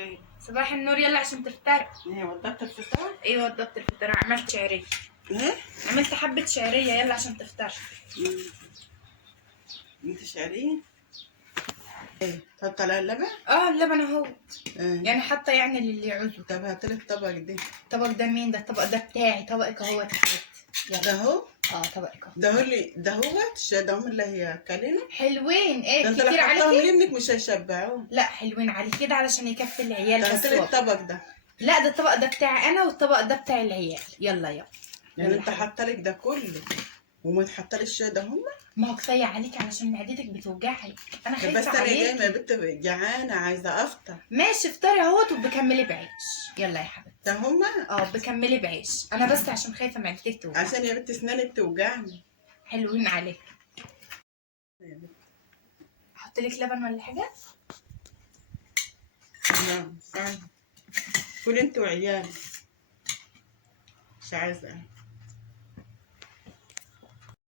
الخير. صباح النور، يلا عشان تفطر. ايه وضبت الفطار؟ ايوه وضبت الفطار، عملت شعريه. ايه؟ عملت حبه شعريه، يلا عشان تفطر. انت شعريه؟ ايه تحط عليها اللبن؟ اللبن اهو. ايه يعني حتى يعني للي يعوزه. طب هاتلي الطبق دي. الطبق ده مين ده؟ الطبق ده بتاعي، طبقك اهو يا حبيبتي. ده هو؟ طبقك اهو. ده هو اللي ده هو ده هم اللي هي كلنا؟ حلوين. ايه ده انت لو كتير حطاهم عليكي؟ لابنك مش هيشبعوه. لا حلوين علي كده علشان يكفي العيال ده بس. هاتلي الطبق ده. لا ده الطبق ده بتاعي انا، والطبق ده بتاع العيال. يلا يعني يلا انت حاطالك ده كله وما تحطلي الشاي ده هم؟ ما هو كفايه عليكي علشان معدتك بتوجعي. انا بس خايفه انا جايه عليكي. يا بنت جعانه عايزه افطر. ماشي افطري اهوت وبكملي بعيش. يلا يا حبيبتي. ده هم؟ بكملي بعيش، انا بس عشان خايفه معدتك توجع. عشان يا بنت اسناني بتوجعني. حلوين عليك. احط لك لبن ولا حاجه؟ لا كل انت وعيالك مش عايزه.